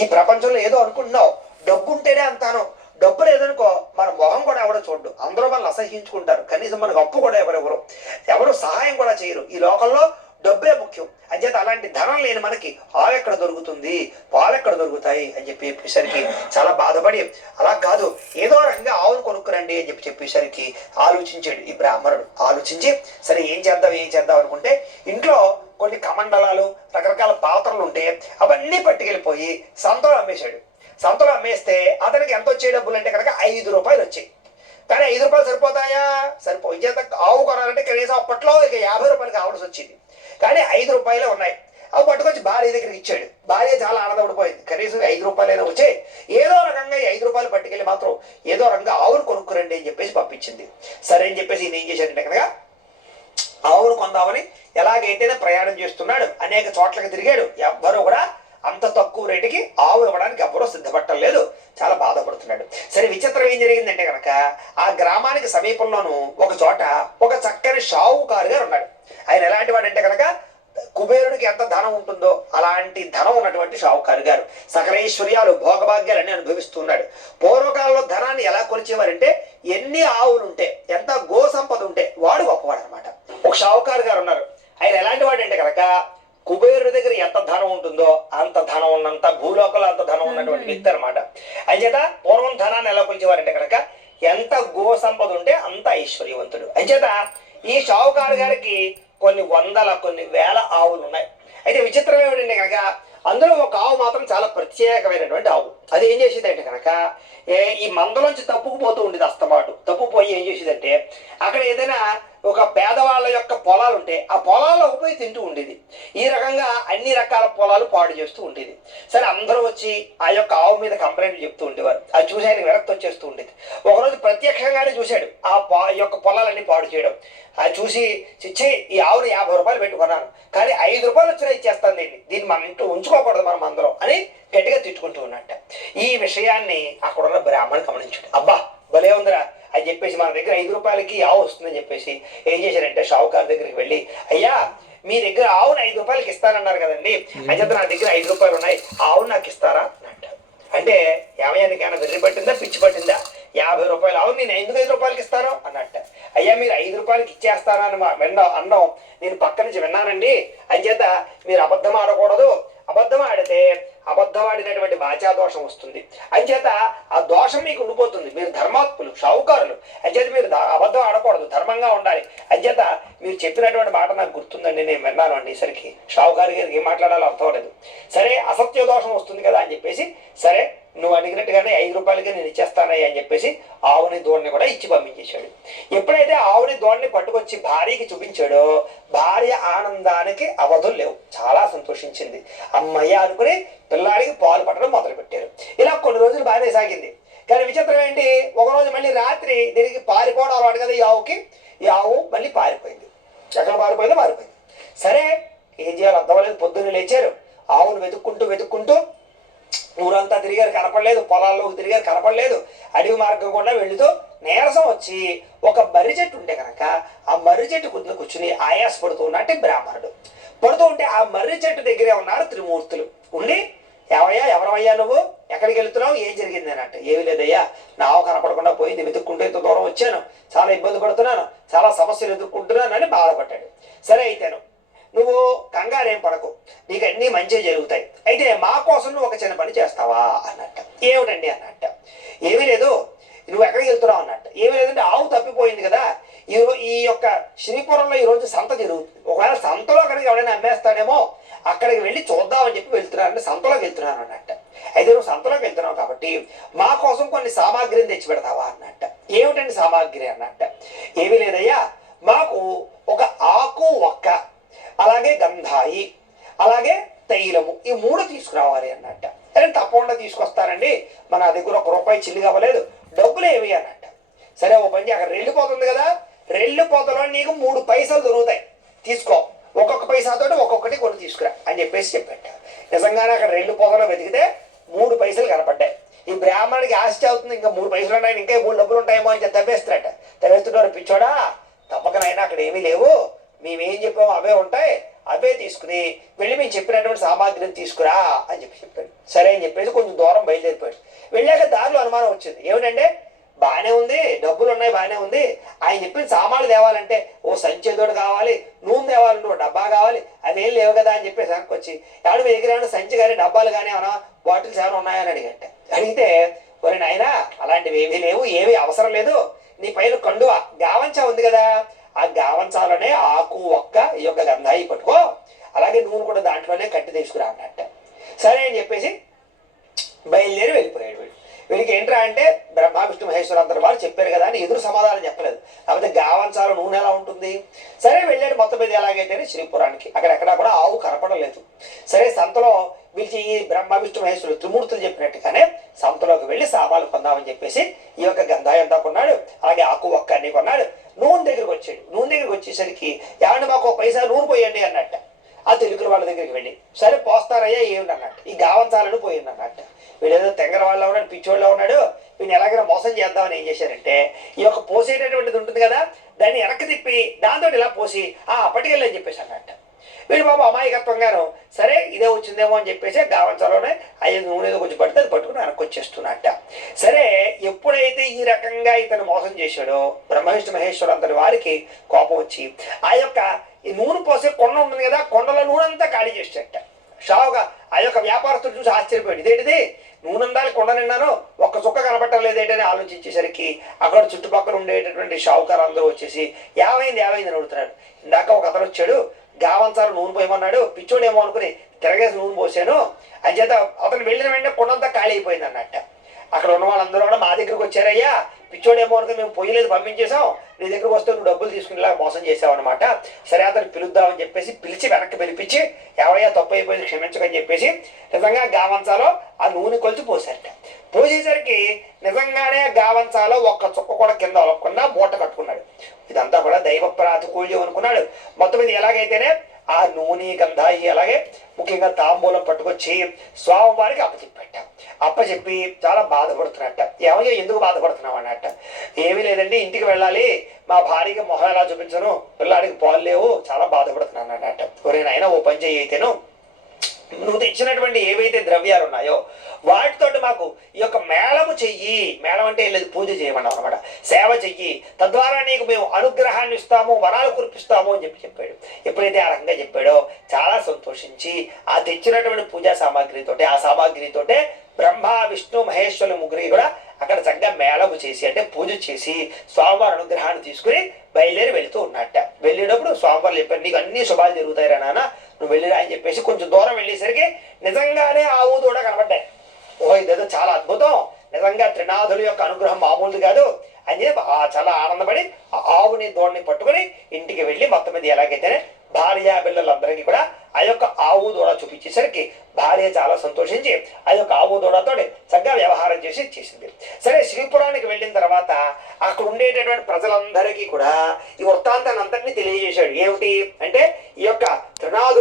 ఈ ప్రపంచంలో ఏదో అనుకుంటున్నావు, డబ్బు ఉంటేనే అంతాను. డబ్బు లేదనుకో మన మొహం కూడా ఎవడో చూడ్డు, అందరూ మనల్ని అసహించుకుంటారు, కనీసం మనకు అప్పు కూడా ఎవరు సహాయం కూడా చేయరు. ఈ లోకంలో డబ్బే ముఖ్యం. అంచేత అలాంటి ధనం లేని మనకి ఆవు ఎక్కడ దొరుకుతుంది, పాలు ఎక్కడ దొరుకుతాయి అని చెప్పేసరికి చాలా బాధపడి, అలా కాదు ఏదో రకంగా ఆవును కొనుక్కురండి అని చెప్పేసరికి ఆలోచించాడు ఈ బ్రాహ్మణుడు. ఆలోచించి సరే ఏం చేద్దాం అనుకుంటే ఇంట్లో కొన్ని కమండలాలు రకరకాల పాత్రలు ఉంటే అవన్నీ పట్టుకెళ్ళిపోయి సంతలో అమ్మేశాడు. సంతలో అమ్మేస్తే అతనికి ఎంత వచ్చే డబ్బులు అంటే కనుక 5 రూపాయలు వచ్చాయి. కానీ 5 రూపాయలు సరిపోతాయా? సరిపోయి చేత ఆవు కొనాలంటే కనీసం అప్పట్లో ఇక 50 రూపాయలు కావాల్సి వచ్చింది. కానీ 5 రూపాయలే ఉన్నాయి. అవి పట్టుకొచ్చి భార్య దగ్గరికి ఇచ్చాడు. భార్య చాలా ఆనందపడిపోయింది. కనీసం 5 రూపాయలైనా వచ్చాయి, ఏదో రకంగా 5 రూపాయలు పట్టుకెళ్ళి మాత్రం ఏదో రకంగా ఆవును కొనుక్కురండి అని చెప్పేసి పంపించింది. సరే అని చెప్పేసి ఈయన ఏం చేశాడంటే కనుక ఆవును కొందామని ఎలాగైతేనే ప్రయాణం చేస్తున్నాడు, అనేక చోట్లకి తిరిగాడు. ఎవ్వరూ కూడా అంత తక్కువ రేటుకి ఆవు ఇవ్వడానికి ఎవ్వరూ సిద్ధపట్టలేదు. చాలా బాధపడుతున్నాడు. సరే విచిత్రం ఏం జరిగిందంటే కనుక ఆ గ్రామానికి సమీపంలోనూ ఒక చోట ఒక చక్కని షావుకారు గారు ఉన్నాడు. ఆయన ఎలాంటి వాడంటే కనుక కుబేరుడికి ఎంత ధనం ఉంటుందో అలాంటి ధనం ఉన్నటువంటి షావుకారు గారు. సకలైశ్వర్యాలు భోగభాగ్యాలన్నీ అనుభవిస్తున్నాడు. పూర్వకాలంలో ధనాన్ని ఎలా కొలిచేవారంటే ఎన్ని ఆవులు ఉంటే, ఎంత గో సంపద ఉంటే వాడు గొప్పవాడు అనమాట. ఒక షావుకారు గారు ఉన్నారు. ఆయన ఎలాంటి వాడు అంటే కనుక కుబేరుడి దగ్గర ఎంత ధనం ఉంటుందో అంత ధనం ఉన్నంత భూలోకంలో అంత ధనం ఉన్నటువంటి వ్యక్తి అనమాట. అంచేత పూర్వం ధనాన్ని ఎలా కొలిచేవారంటే కనుక ఎంత గో సంపద ఉంటే అంత ఐశ్వర్యవంతుడు. అంచేత ఈ షావుకారు గారికి కొన్ని వందల కొన్ని వేల ఆవులు ఉన్నాయి. అయితే విచిత్రం ఏమిటంటే కనుక అందులో ఒక ఆవు మాత్రం చాలా ప్రత్యేకమైనటువంటి ఆవు. అది ఏం చేసేదంటే కనుక ఈ మందలోంచి తప్పుకుపోతూ ఉండేది. అస్తమాటు తప్పుకుపోయి ఏం చేసేదంటే అక్కడ ఏదైనా ఒక పేదవాళ్ళ యొక్క పొలాలు ఉంటే ఆ పొలాల్లో పోయి తింటూ ఉండేది. ఈ రకంగా అన్ని రకాల పొలాలు పాడు చేస్తూ ఉండేది. సరే అందరూ వచ్చి ఆ యొక్క ఆవు మీద కంప్లైంట్లు చెప్తూ ఉండేవారు. అది చూసి ఆయన విరక్తి వచ్చేస్తూ ఉండేది. ఒకరోజు ప్రత్యక్షంగానే చూశాడు ఆ యొక్క పొలాలన్నీ పాడు చేయడం. అది చూసి చిచ్చి ఈ ఆవును 50 రూపాయలు పెట్టుకున్నాను, కానీ 5 రూపాయలు వచ్చినా ఇచ్చేస్తాను, దీన్ని మన ఇంట్లో ఉంచుకోకూడదు మనం అందరం అని గట్టిగా తిట్టుకుంటూ ఉన్నట్ట. ఈ విషయాన్ని అక్కడున్న బ్రాహ్మణుడు గమనించాడు. అబ్బా భలే ఉందిరా అని చెప్పేసి మన దగ్గర 5 రూపాయలకి ఆవు వస్తుందని చెప్పేసి ఏం చేశారంటే షావుకారు దగ్గరికి వెళ్ళి, అయ్యా మీ దగ్గర ఆవును 5 రూపాయలకి ఇస్తానన్నారు కదండి, అయితే నా దగ్గర 5 రూపాయలు ఉన్నాయి, ఆవును నాకు ఇస్తారా అని అంటారు. అంటే ఏమయ్యా నీకైనా వెర్రి పట్టిందా పిచ్చి పట్టిందా, 50 రూపాయలు ఆవు నేను ఎందుకు 5 రూపాయలకి ఇస్తాను అన్నట్ట. అయ్యా మీరు 5 రూపాయలకి ఇచ్చేస్తానా అని అన్నం నేను పక్క నుంచి విన్నానండి. అంచేత మీరు అబద్ధం ఆడకూడదు, అబద్ధం ఆడితే అబద్ధం ఆడినటువంటి వాచా దోషం వస్తుంది. అంచేత ఆ దోషం మీకు ఉండిపోతుంది. మీరు ధర్మాత్ములు షావుకారులు, అంచేత మీరు అబద్ధం ఆడకూడదు, ధర్మంగా ఉండాలి. అంచేత మీరు చెప్పినటువంటి మాట నాకు గుర్తుందండి, నేను విన్నాను అండి. సరికి షావుకారు గారికి ఏం మాట్లాడాలో అర్థం అవ్వలేదు. సరే అసత్య దోషం వస్తుంది కదా అని చెప్పేసి సరే నువ్వు అడిగినట్టుగానే 5 రూపాయలకి నేను ఇచ్చేస్తానయ్యా అని చెప్పేసి ఆవుని దోణ్ణి కూడా ఇచ్చి పంపించేశాడు. ఎప్పుడైతే ఆవుని దోణ్ణి పట్టుకొచ్చి భార్యకి చూపించాడో భార్య ఆనందానికి అవధులు లేవు. చాలా సంతోషించింది. అమ్మయ్య అనుకుని పిల్లాడికి పాలు పట్టడం మొదలు పెట్టారు. ఇలా కొన్ని రోజులు బాగానే సాగింది. కానీ విచిత్రం ఏంటి, ఒకరోజు మళ్ళీ రాత్రి దీనికి పారిపోవడం అలవాటు కదా ఈ ఆవుకి. ఈ ఆవు మళ్ళీ పారిపోయింది. ఎక్కడ పారిపోయింది. సరే ఏం చేయాలో అర్థమలేదు. పొద్దున్నే లేచారు, ఆవును వెతుక్కుంటూ ఊరంతా తిరిగారు, కనపడలేదు. పొలాల్లోకి తిరిగారు, కనపడలేదు. అడవి మార్గం కూడా వెళుతూ నీరసం వచ్చి ఒక మర్రి చెట్టు ఉంటే కనుక ఆ మర్రి చెట్టు కుదిన కూర్చుని ఆయాస పడుతూ ఉన్నట్టు బ్రాహ్మణుడు పడుతూ ఉంటే ఆ మర్రి చెట్టు దగ్గరే ఉన్నారు త్రిమూర్తులు ఉండి, ఏవయ్యా ఎవరవయ్యా నువ్వు, ఎక్కడికి వెళుతున్నావు, ఏం జరిగింది అని అంటే, ఏమీ లేదయ్యా నావు కనపడకుండా పోయింది, వెతుక్కుంటూ ఇంత దూరం వచ్చాను, చాలా ఇబ్బంది పడుతున్నాను, చాలా సమస్యలు ఎదుర్కొంటున్నాను అని బాధపడ్డాడు. సరే అయితేను నువ్వు కంగారేం పడకు, నీకు అన్నీ మంచిగా జరుగుతాయి, అయితే మా కోసం నువ్వు ఒక చిన్న పని చేస్తావా అన్నట్ట. ఏమిటండి అన్నట్ట. ఏమీ లేదు, నువ్వు ఎక్కడికి వెళ్తున్నావు అన్నట్ట. ఏమీ లేదంటే ఆవు తప్పిపోయింది కదా, ఈ యొక్క శ్రీపురంలో ఈరోజు సంత జరుగుతుంది, ఒకవేళ సంతలో అక్కడికి ఎవరైనా అమ్మేస్తాడేమో అక్కడికి వెళ్ళి చూద్దామని చెప్పి వెళ్తున్నాను, సంతలోకి వెళ్తున్నాను అన్నట్ట. అయితే నువ్వు సంతలోకి వెళ్తున్నావు కాబట్టి మా కోసం కొన్ని సామాగ్రిని తెచ్చి పెడతావా అన్నట్ట. ఏమిటండి సామాగ్రి అన్నట్ట. ఏమీ లేదయ్యా, మాకు ఒక ఆకు ఒక్క, అలాగే గంధాయి, అలాగే తైలము, ఈ 3 తీసుకురావాలి అన్నట్ట. అరే తప్పకుండా తీసుకొస్తానండి, మన దగ్గర 1 రూపాయి చిల్లి కావలేదు, డబ్బులు ఏవి అన్నట్ట. సరే ఓ పని, అక్కడ రెల్లిపోతుంది కదా, రెల్లిపోతలో నీకు 3 పైసలు దొరుకుతాయి, తీసుకో, ఒక్కొక్క పైసాతో ఒక్కొక్కటి కొన్ని తీసుకురా అని చెప్పేసి చెప్పాట. నిజంగానే అక్కడ రెల్లిపోతలో వెతికితే 3 పైసలు కనపడ్డాయి. ఈ బ్రాహ్మణుడికి ఆశ అవుతుంది, ఇంకా 3 పైసలు ఉన్నాయి, ఇంకా 3 డబ్బులు ఉంటాయేమో అని చెప్పి తవ్వేస్తున్నారు. పిచ్చోడా తప్పకనైనా అక్కడ ఏమీ లేవు, మేమేం చెప్పామో అవే ఉంటాయి, అవే తీసుకుని వెళ్ళి మేము చెప్పినటువంటి సామాగ్రిని తీసుకురా అని చెప్పాడు. సరే అని చెప్పేసి కొంచెం దూరం బయలుదేరిపోయాడు. వెళ్ళాక దారిలో అనుమానం వచ్చింది. ఏమిటంటే బాగానే ఉంది, డబ్బులు ఉన్నాయి, బాగానే ఉంది, ఆయన చెప్పిన సామాన్లు తేవాలంటే ఓ సంచేదోడు కావాలి, నూనె తేవాలంటే ఓ డబ్బా కావాలి, అవేం లేవు కదా అని చెప్పేసి అనుకొచ్చి ఎవడు మీ దగ్గర సంచి కానీ డబ్బాలు కానీ ఏమైనా బాటిల్స్ ఏమైనా ఉన్నాయని అడిగంటే అడిగితే ఒరే నాయనా అలాంటివి ఏమీ లేవు, ఏమీ అవసరం లేదు, నీ పైన కండువ గావంచా ఉంది కదా, ఆ గావంచాలోనే ఆకు ఒక్క ఈ యొక్క గంధాయి పట్టుకో, అలాగే నూనె కూడా దాంట్లోనే కట్టి తీసుకురా అన్నట్ట. సరే అని చెప్పేసి బయలుదేరి వెళ్ళిపోయాడు. వీడికి ఏంట్రా అంటే బ్రహ్మ విష్ణు మహేశ్వర అందరు వారు చెప్పారు కదా అని ఎదురు సమాధానం చెప్పలేదు. కాకపోతే గావంచాలు నూనె ఎలా ఉంటుంది. సరే వెళ్ళాడు మొత్తం మీద ఎలాగైతేనే శ్రీపురానికి. అక్కడెక్కడా కూడా ఆవు కనపడం లేదు. సరే సంతలో వీళ్ళకి ఈ బ్రహ్మ విష్ణు మహేశ్వరులు త్రిమూర్తులు చెప్పినట్టుగానే సంతలోకి వెళ్ళి సామాన్లు కొందామని చెప్పేసి ఈ యొక్క గంధాయి అంతా కొన్నాడు, అలాగే ఆకు ఒక్క అన్ని కొన్నాడు. నూనె దగ్గరికి వచ్చాడు. నూనె దగ్గరికి వచ్చేసరికి ఏమంటే మాకు 1 పైసా నూనె పోయండి అన్నట్ట. ఆ తెలుగుల వాళ్ళ దగ్గరికి వెళ్ళి సరే పోస్తారయ్యా ఏమిటి అన్నట్టు. ఈ గావంచాలను పోయింది అన్నట్టు. వీడేదో తెంగర వాళ్ళ ఉన్నాడు, పిచ్చోళ్ళ ఉన్నాడు, వీడిని ఎలాగైనా మోసం చేద్దామని ఏం చేశారంటే ఈ యొక్క పోసేటటువంటిది ఉంటుంది కదా దాన్ని వెనక్కి తిప్పి దాంతో ఇలా పోసి పట్టుకెళ్ళి అని చెప్పేసి అన్నట్టు. వీడు బాబు అమాయకత్వంగాను సరే ఇదే వచ్చిందేమో అని చెప్పేసి గావంచాలోనే 5 నూనె కొంచెం పడితే అది పట్టుకుని వెనక్కి వచ్చేస్తున్నట్ట. సరే ఎప్పుడైతే ఈ రకంగా ఇతను మోసం చేశాడో బ్రహ్మవిష్ణు మహేశ్వరు అందరి వారికి కోపం వచ్చి ఆ యొక్క ఈ నూనె పోసే కొండ ఉంటుంది కదా కొండలో నూనె అంతా ఖాళీ చేసేట. షావుగా ఆ యొక్క వ్యాపారస్తులు చూసి ఆశ్చర్యపోయాడు. ఇదేంటిది నూనె ఉండాలి కొండ నిన్నాను ఒక్క చుక్క కనబట్టలేదేంటని ఆలోచించేసరికి అక్కడ చుట్టుపక్కల ఉండేటటువంటి షావుకారు అందరూ వచ్చేసి ఏమైంది అని అడుగుతున్నాడు. ఇందాక ఒక అతను వచ్చాడు, గావంచాలు నూనె పోయమన్నాడు, పిచ్చోడేమో అనుకుని తిరగేసి నూనె పోసాను అని చేత అతను వెళ్ళిన వెంటనే కొండంతా ఖాళీ అయిపోయింది అన్నట్ట. అక్కడ ఉన్న వాళ్ళందరూ కూడా మా దగ్గరకు వచ్చారయ్యా, పిచ్చోడేమో అనుకుని మేము పొయ్యలేదు పంపించేసాం, నీ దగ్గరకు వస్తే నువ్వు డబ్బులు తీసుకునేలా మోసం చేసావు అనమాట. సరే అతను పిలుద్దామని చెప్పేసి పిలిచి వెనక్కి పిలిపించి ఎవరయ్యా తప్పు అయిపోయింది క్షమించకని చెప్పేసి నిజంగా గావంచాలో ఆ నూనె కొలిచి పోసారట. పోసేసరికి నిజంగానే గావంచాలో ఒక్క చుక్క కూడా కింద ఒలకుండా మూట కట్టుకున్నాడు. ఇదంతా కూడా దైవ ప్రాతికూల్యం అనుకున్నాడు. మొత్తం మీద ఎలాగైతేనే ఆ నూనె గంధాయి అలాగే ముఖ్యంగా తాంబూలం పట్టుకొచ్చి స్వామివారికి అప్పచెప్పెట్ట. అప్పచెప్పి చాలా బాధపడుతున్నట్ట. ఏమయ్యా ఎందుకు బాధపడుతున్నావు అన్నట్ట. ఏమీ లేదండి ఇంటికి వెళ్ళాలి, మా భార్యకి మొహం ఎలా చూపించను, పిల్లాడికి పాలు లేవు, చాలా బాధపడుతున్నాను అన్నట్ట. ఎవరైనా ఓ పని చేయి అయితేను నువ్వు తెచ్చినటువంటి ఏవైతే ద్రవ్యాలు ఉన్నాయో వాటితో మాకు ఈ యొక్క మేళము చెయ్యి, మేళం అంటే లేదు పూజ చేయమన్నాం అనమాట, సేవ చెయ్యి, తద్వారా నీకు మేము అనుగ్రహాన్ని ఇస్తాము, వరాలు కురిపిస్తాము అని చెప్పాడు. ఎప్పుడైతే ఆ రకంగా చెప్పాడో చాలా సంతోషించి ఆ తెచ్చినటువంటి పూజా సామాగ్రితోటే ఆ సామాగ్రితోటే బ్రహ్మ విష్ణు మహేశ్వరులు ముగ్గురి కూడా అక్కడ చక్కగా మేళము చేసి అంటే పూజ చేసి స్వామివారి అనుగ్రహాన్ని తీసుకుని బయలుదేరి వెళుతూ ఉన్నట్ట. వెళ్ళేటప్పుడు స్వామివారు చెప్పారు నీకు అన్ని శుభాలు జరుగుతాయి రా నాన్న, నువ్వు వెళ్ళిరా అని చెప్పేసి కొంచెం దూరం వెళ్ళేసరికి నిజంగానే ఆవు దూడ కనబడ్డాయి. ఓహో ఇదేదో చాలా అద్భుతం, నిజంగా త్రినాథుల యొక్క అనుగ్రహం మామూలుది కాదు అని చాలా ఆనందపడి ఆ ఆవుని దూడని పట్టుకుని ఇంటికి వెళ్ళి మొత్తం మీద ఎలాగైతేనే భార్య పిల్లలందరికీ కూడా ఆ యొక్క ఆవు దూడ చూపించేసరికి భార్య చాలా సంతోషించి ఆ యొక్క ఆవు దూడతో చక్కగా వ్యవహారం చేసి ఇచ్చేసింది. సరే శ్రీపురానికి వెళ్ళిన తర్వాత అక్కడ ఉండేటటువంటి ప్రజలందరికీ కూడా ఈ వృత్తాంతాన్ని అంతటినీ తెలియజేశాడు. ఏమిటి అంటే ఈ యొక్క త్రినాథుని